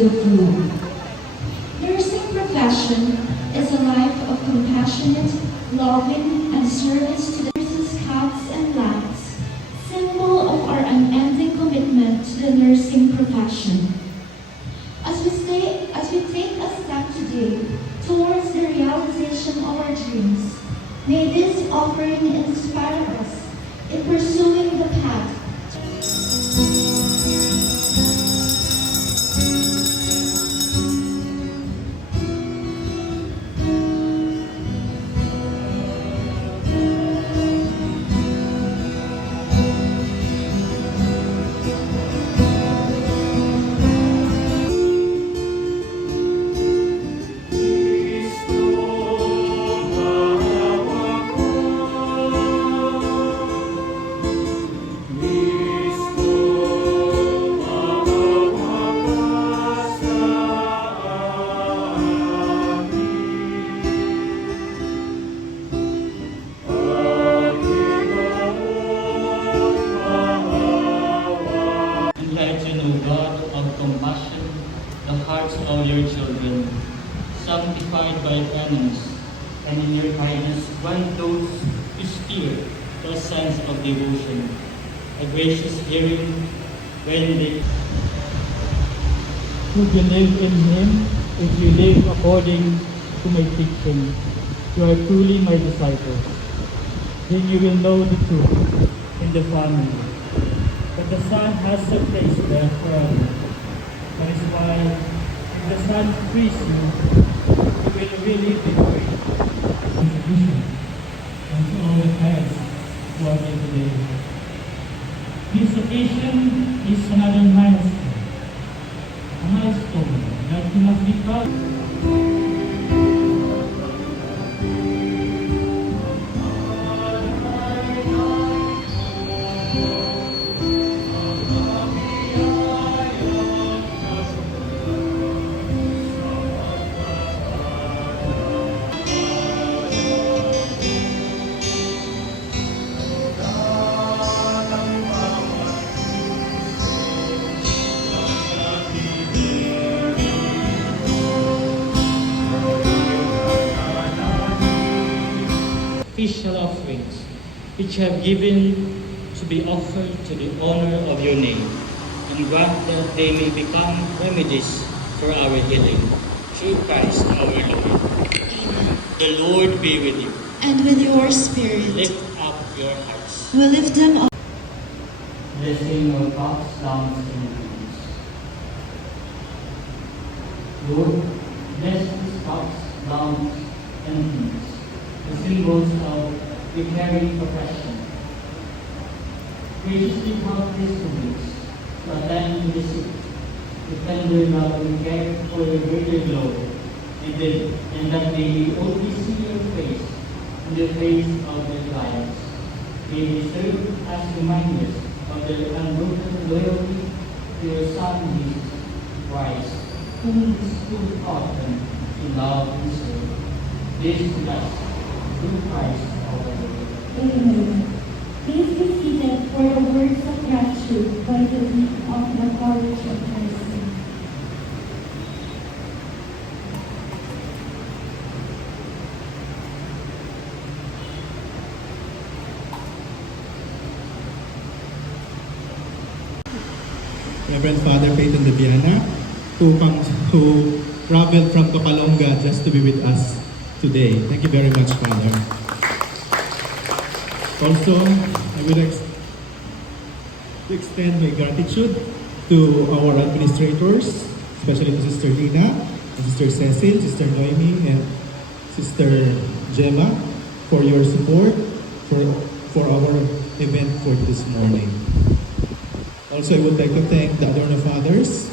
the floor. Nursing profession is a life of compassionate, loving, and service to the nurses, cats, and lads, symbol of our unending commitment to the nursing profession. As we take a step today towards the realization of our dreams, may this offering inspire us in pursuing the path. God of compassion, the hearts of your children, sanctified by penance, and in your kindness grant those who steer the sense of devotion, a gracious hearing when they Would you live in Him? If you live according to my teaching, you are truly my disciples. Then you will know the truth in the family. But the Son has a place there forever. That is why if the Son frees you, you will really be free. Contribution and to all the parents who are here today. This occasion is another milestone. A milestone that you must be proud of. official offerings, which you have given to be offered to the honor of your name, and grant that they may become remedies for our healing. Through Christ our Lord. Amen. The Lord be with you. And with your spirit. Lift up your hearts. We lift them up. Blessing of cups, lamps, and fruits. Lord, bless these cups, lamps, and fruits, the symbols of your caring profession. Graciously help these students to attend to the sick, to tender love and care for your greater glory, and that they may only see your face in the face of their clients. May they serve as reminders of their unbroken loyalty to your Son Jesus Christ, whom the School taught them to love and serve. This to us, through Christ our Lord. Amen. Please be seated for the words of gratitude by the Dean of the College of Nursing. Reverend Father Peyton de Viana, who traveled from Topolonga just to be with us today. Thank you very much, Father. Also, I would like to extend my gratitude to our administrators, especially to Sister Lina, Sister Cecil, Sister Noemi, and Sister Gemma for your support for our event for this morning. Also, I would like to thank the Adorno fathers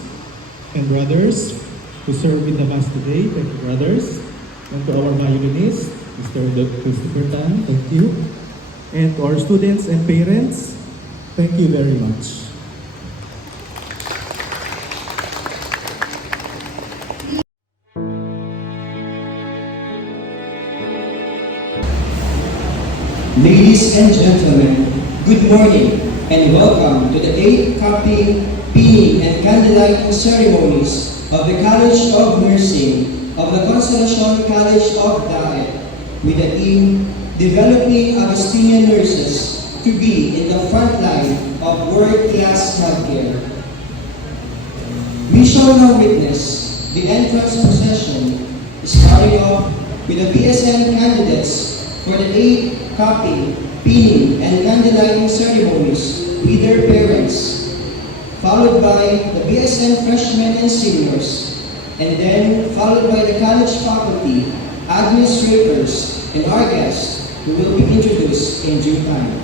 and brothers who served in the Mass today. Thank you, brothers. And to our violinist, Mr. Christopher Tan, thank you. And to our students and parents, thank you very much. Ladies and gentlemen, good morning and welcome to the 8th Cupping, Pinning, and Candlelighting ceremonies of the College of Nursing of the Consolacion College of Daet with the theme Developing Augustinian Nurses to be in the front line of world-class healthcare. We shall now witness the entrance procession starting off with the BSN candidates for the 8 cupping, pinning, and candlelighting ceremonies with their parents, followed by the BSN freshmen and seniors, and then followed by the college faculty, administrators, and our guests who will be introduced in due time.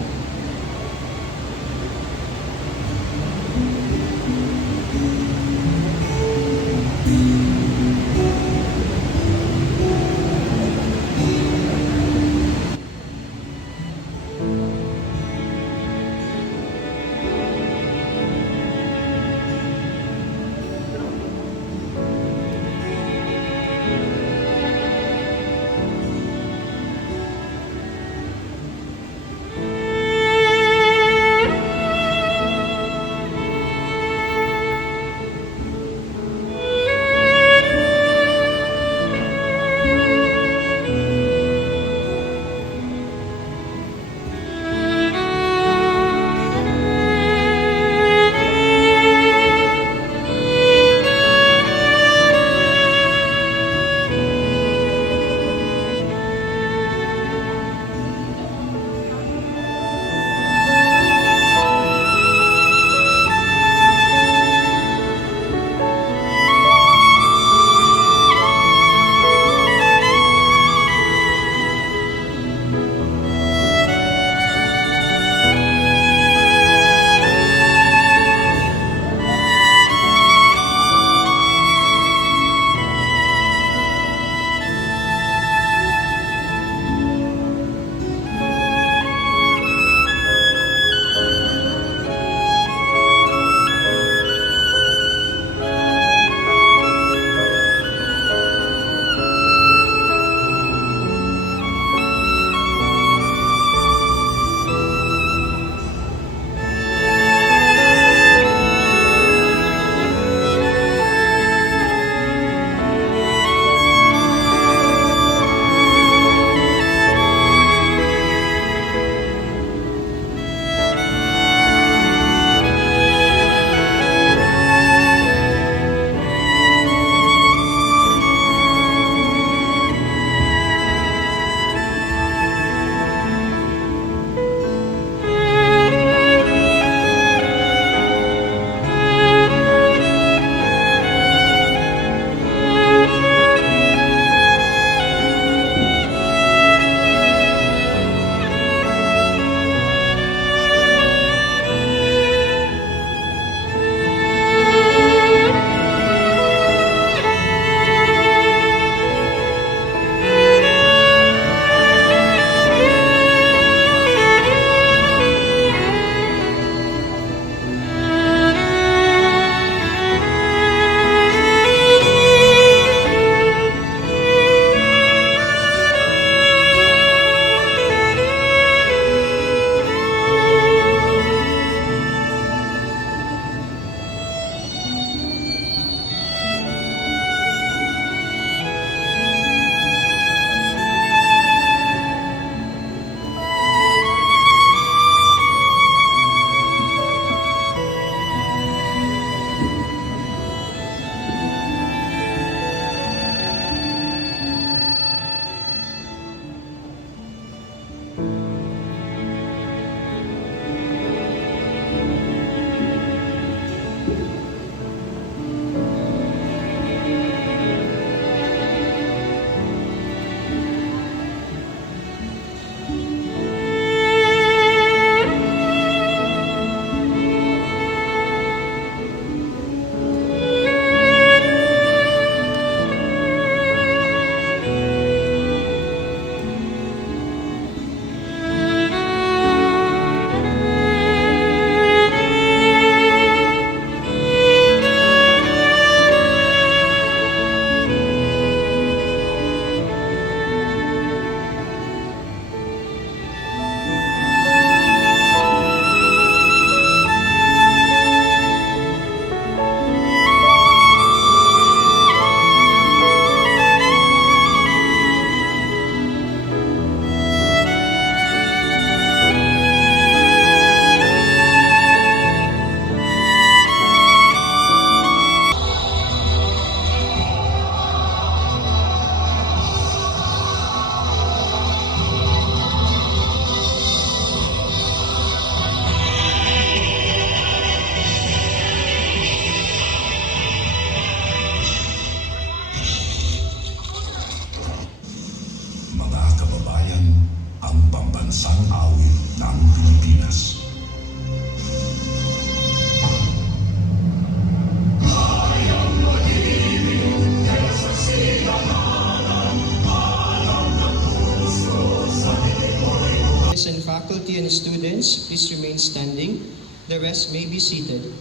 and students, please remain standing. The rest may be seated.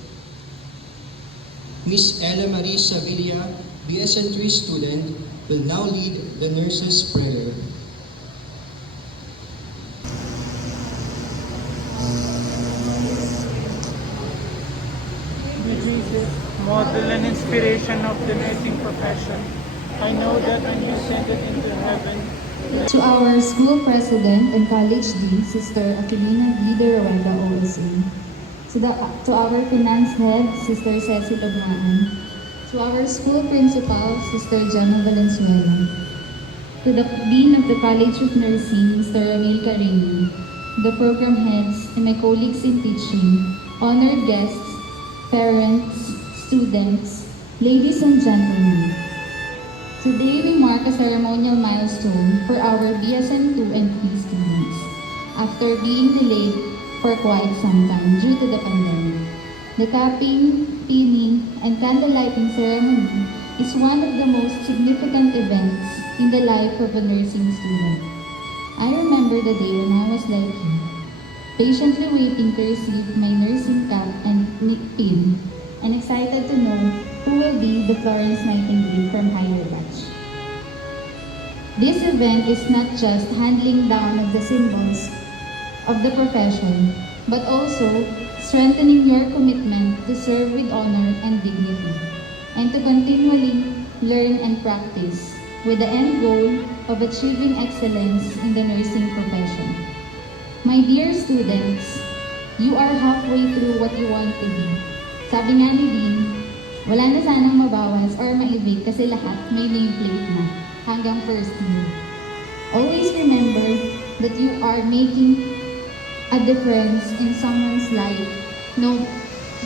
Miss Ella Marie Sevilla, BSN 3 student, will now lead the nurses' prayer. Jesus, model and inspiration of the nursing profession, I know that when you ascended into heaven, To our school president and college dean, Sister Aquilina D. De Rowenda, OSA. To our finance head, Sister Cecil Obmaan. To our school principal, Sister Gemma Valenzuela. To the dean of the College of Nursing, Mr. Ramil Carino. The program heads and my colleagues in teaching, honored guests, parents, students, ladies and gentlemen. Today we mark a ceremonial milestone for our BSN 2 and 3 students after being delayed for quite some time due to the pandemic. The capping, pinning, and candlelighting ceremony is one of the most significant events in the life of a nursing student. I remember the day when I was like you, patiently waiting to receive my nursing cap and pin, and excited to know who will be the Florence Nightingale from higher batch. This event is not just handling down of the symbols of the profession, but also strengthening your commitment to serve with honor and dignity, and to continually learn and practice with the end goal of achieving excellence in the nursing profession. My dear students, you are halfway through what you want to be. Sabi nga ni Dean, wala na sanang mabawas or maibig kasi lahat may nameplate na hanggang first year. Always remember that you are making a difference in someone's life, no,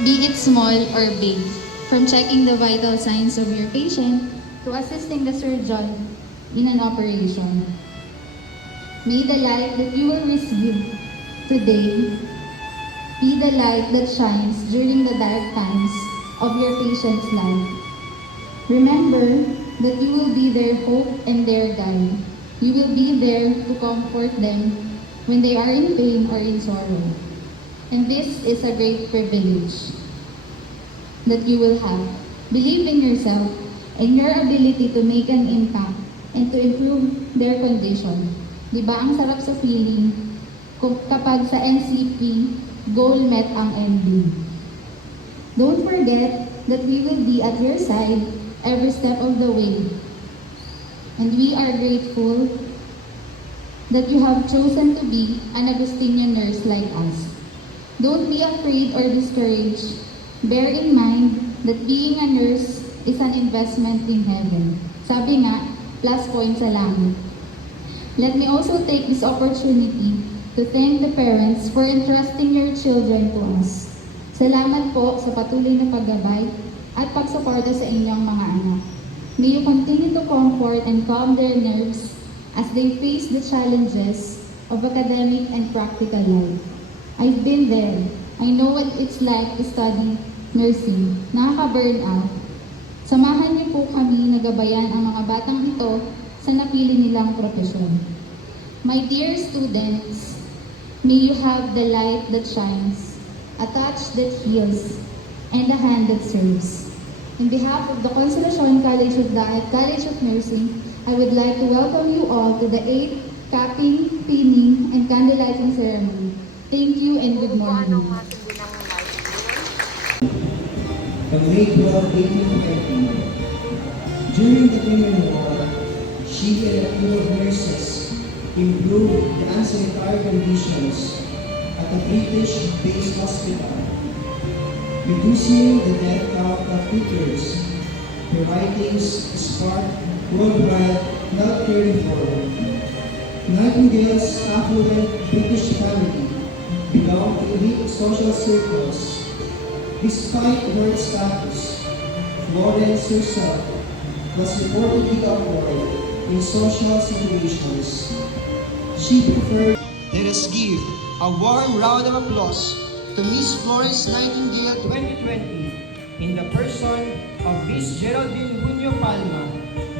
be it small or big, from checking the vital signs of your patient to assisting the surgeon in an operation. May the light that you will receive today be the light that shines during the dark times of your patient's life. Remember that you will be their hope and their guide. You will be there to comfort them when they are in pain or in sorrow. And this is a great privilege that you will have. Believe in yourself and your ability to make an impact and to improve their condition. Di ba ang sarap sa feeling kung kapag sa NCP, goal met ang ending. Don't forget that we will be at your side every step of the way. And we are grateful that you have chosen to be an Agustinian nurse like us. Don't be afraid or discouraged. Bear in mind that being a nurse is an investment in heaven. Sabi nga, plus points sa langit. Let me also take this opportunity to thank the parents for entrusting your children to us. Salamat po sa patuloy na paggabay at pagsuporta sa inyong mga anak. May you continue to comfort and calm their nerves as they face the challenges of academic and practical life. I've been there. I know what it's like to study nursing. Nakaka-burn out. Samahan niyo po kami na gabayan ang mga batang ito sa napili nilang propesyon. My dear students, may you have the light that shines, a touch that heals, and a hand that serves. In behalf of the Consolacion College of Daet College of Nursing, I would like to welcome you all to the 8th capping, pinning, and candlelighting ceremony. Thank you and good morning. On May 12, 1820, during the Crimean War, she and a crew of nurses improved the unsanitary conditions at a British-based hospital, reducing the death count of two-thirds. Her writings sparked worldwide healthcare reform. Nightingale's affluent British family belonged to elite social circles. Despite her status, Florence herself was reportedly awkward in social situations. She preferred. Let us give a warm round of applause to Miss Florence Nightingale 2020 in the person of Miss Geraldine Junio Palma,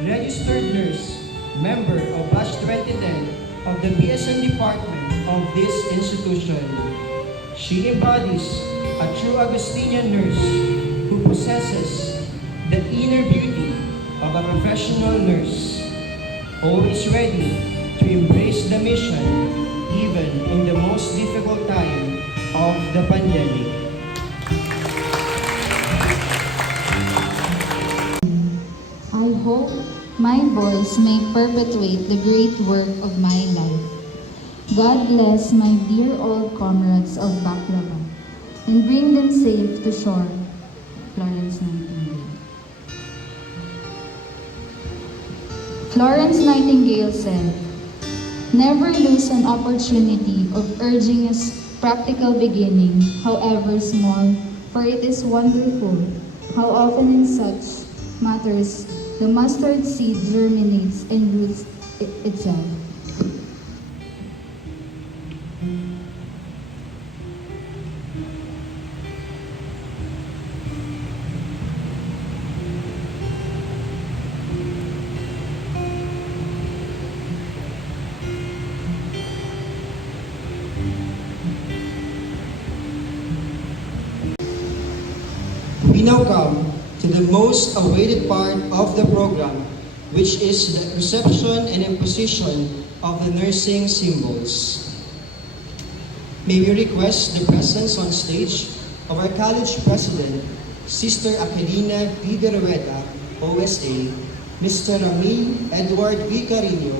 registered nurse, member of Batch 2010 of the BSN Department of this institution. She embodies a true Augustinian nurse who possesses the inner beauty of a professional nurse, always ready to embrace the mission even in the most difficult time of the pandemic. I hope my voice may perpetuate the great work of my life. God bless my dear old comrades of Baklava and bring them safe to shore. Florence Nightingale. Florence Nightingale said, "Never lose an opportunity of urging a practical beginning, however small, for it is wonderful how often in such matters the mustard seed germinates and roots itself." We now come to the most awaited part of the program, which is the reception and imposition of the nursing symbols. May we request the presence on stage of our college president, Sister Aquilina V. De Rueda, OSA, Mr. Ramil Edward V. Carino,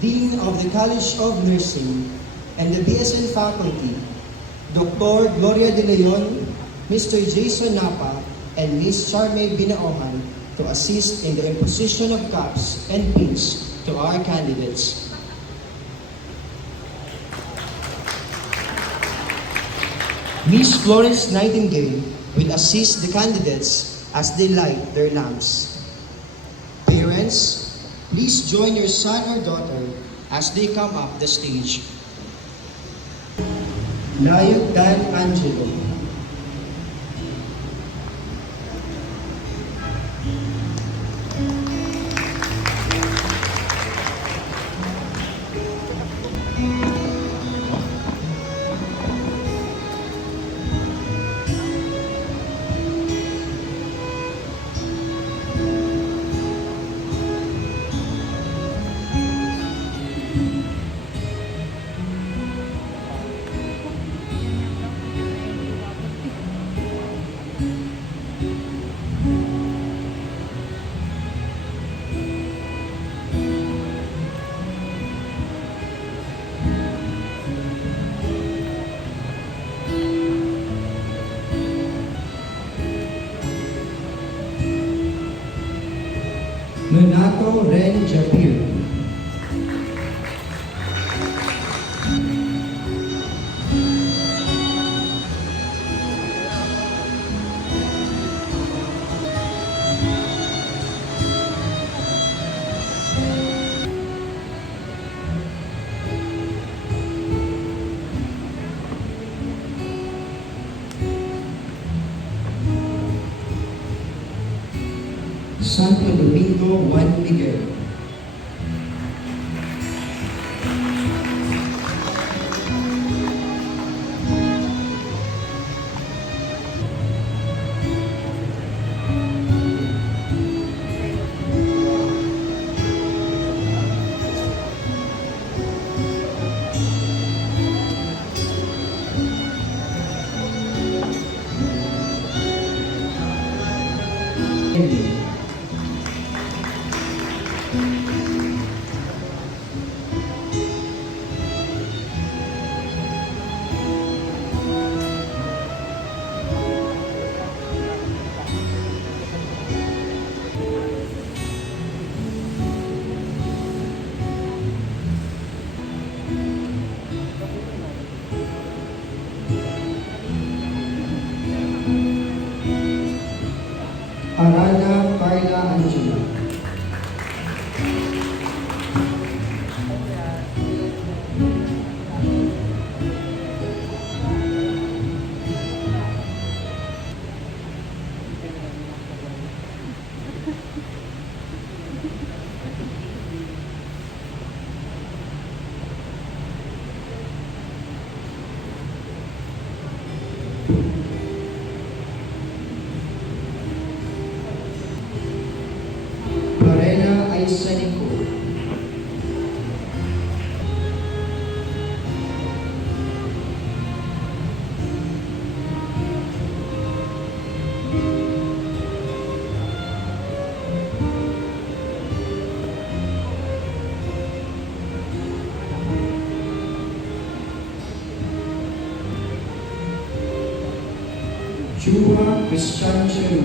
Dean of the College of Nursing, and the BSN faculty, Dr. Gloria De Leon, Mr. Jason Napa, and Ms. Charmaine Binaohan to assist in the imposition of caps and pins to our candidates. Ms. Florence Nightingale will assist the candidates as they light their lamps. Parents, please join your son or daughter as they come up the stage. Layag Dan Angelo. Nonato Ren Japir. Santo Domingo Juan Miguel. Arana Carla Angela. Juha Christian Cheru.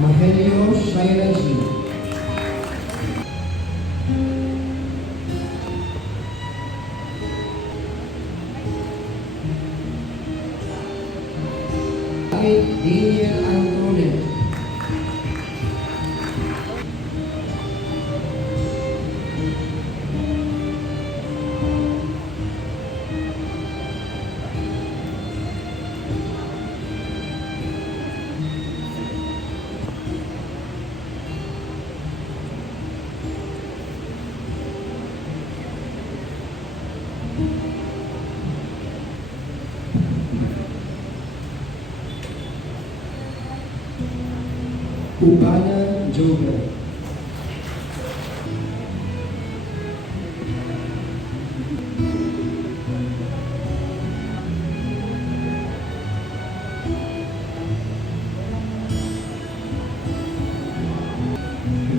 Mahelio Shaira G. Daniel Antonet. Ubana Joga.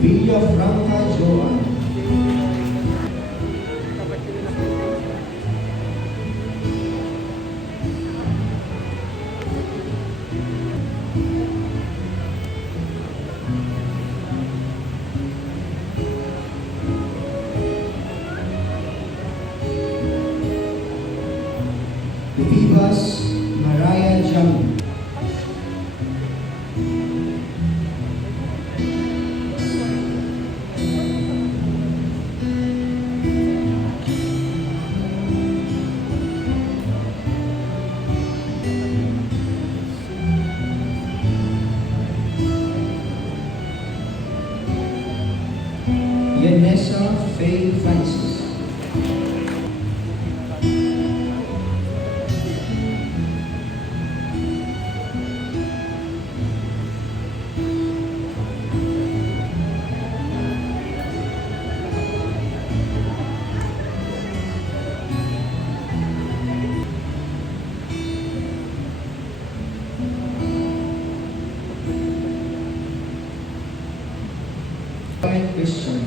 Villa Franca Joan. Vivas Mariah Jam. Yanessa Faye Francis. Christian.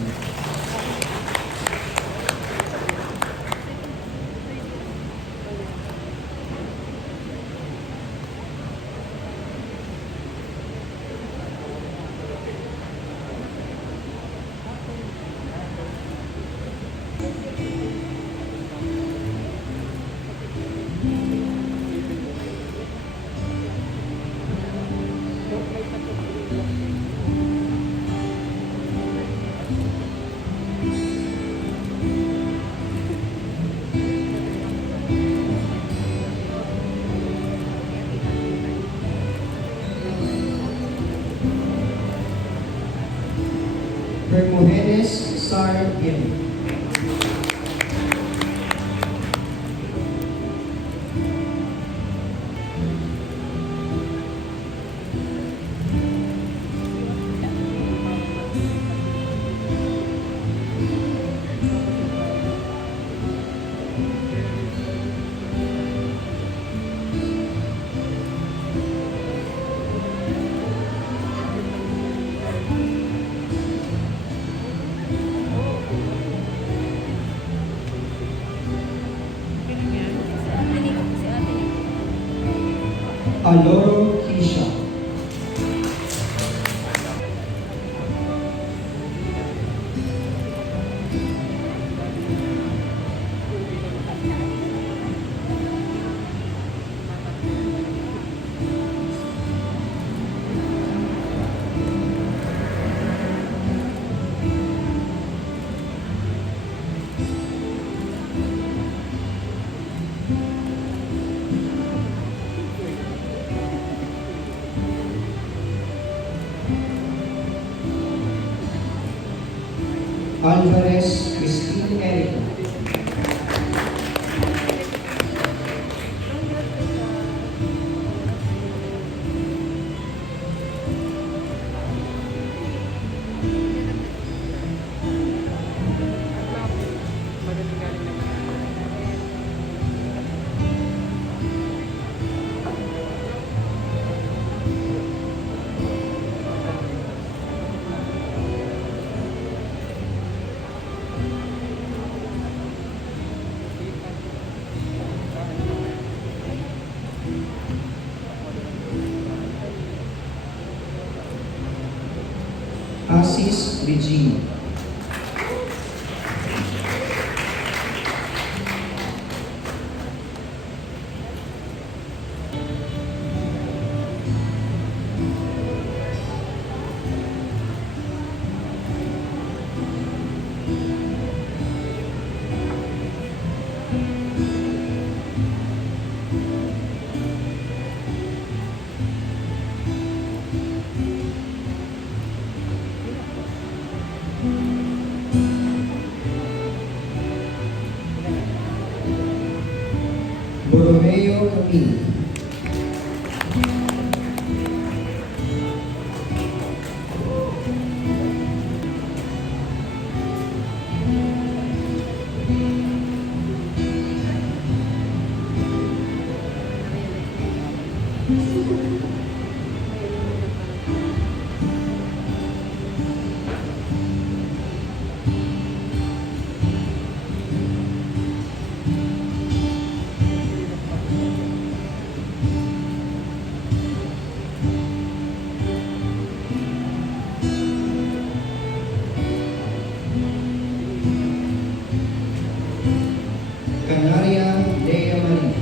Hermogenes Sar Kim. Aloro Kisha. Alvarez Christine Erica. Asis Regina. Borromeo Camille. Canaria Lea Marie.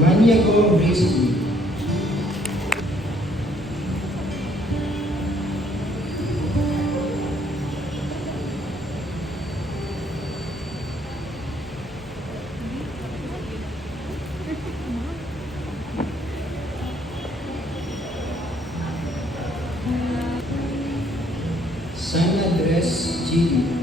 Maniaco Risky. San Andres Gili.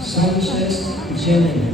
Sanchez Jenny.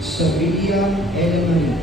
Sevilla Elemarie.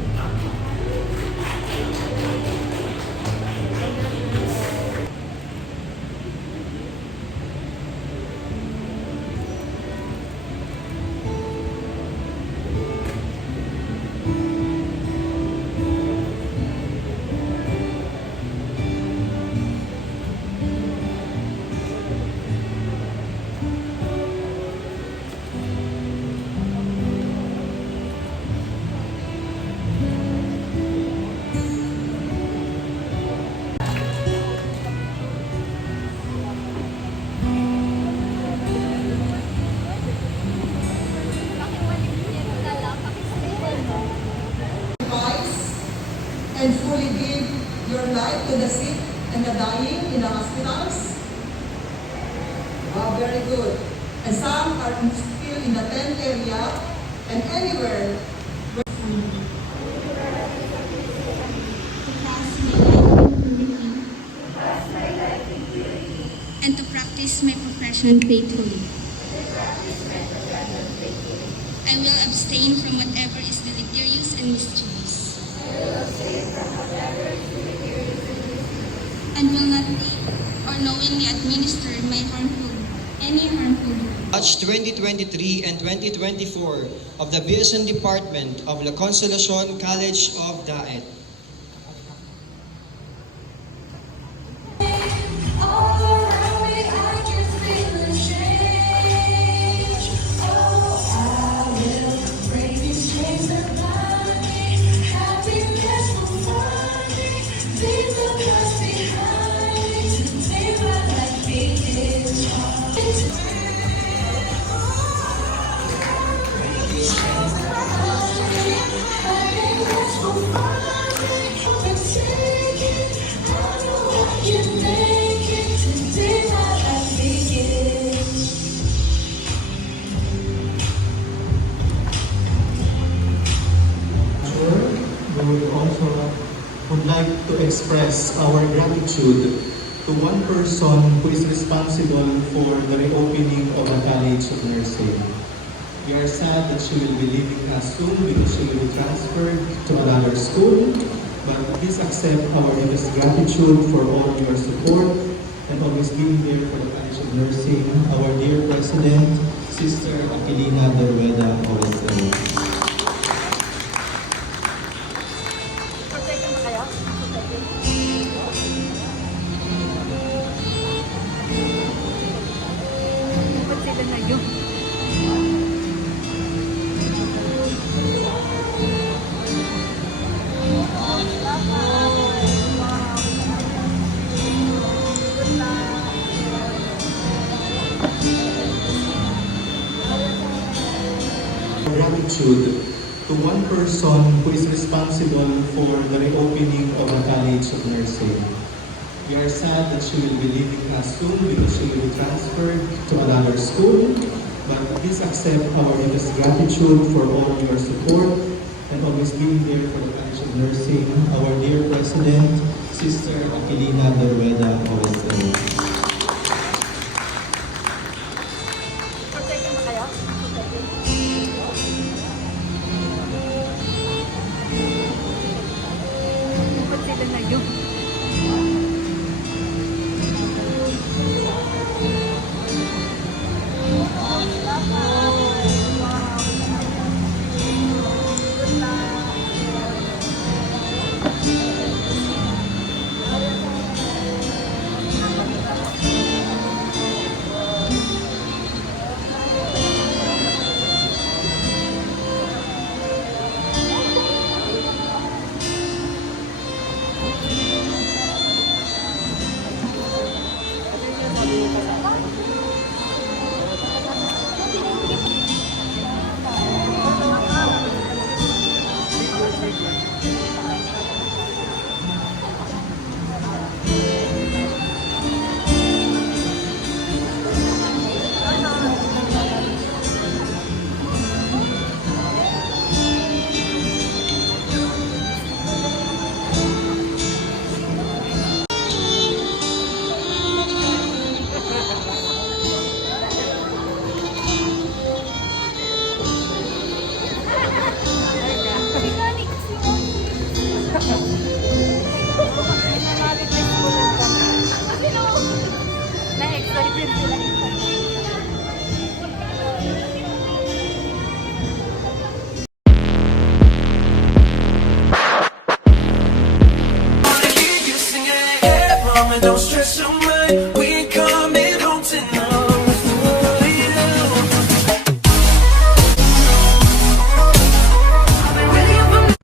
right to the sick and the dying in the hospitals? Very good. And some are still in the tent area and anywhere. And to practice my profession faithfully. I will abstain from whatever is deleterious and mischievous. And will not take or knowingly administer any harmful word. Batch 2023 and 2024 of the BSN Department of La Consolacion College of Daet. We would also would like to express our gratitude to one person who is responsible for the reopening of the College of Nursing. We are sad that she will be leaving us soon because she will be transferred to another school, but please accept our deepest gratitude for all your support and always being there for the College of Nursing. Our dear President, Sister Aquilina Derueda OSM. Gratitude to one person who is responsible for the reopening of the College of Nursing. We are sad that she will be leaving us soon because she will be transferred to another school, but please accept our deepest gratitude for all your support and always being there for the College of Nursing. Our dear President, Sister Aquilina Derueda OSM.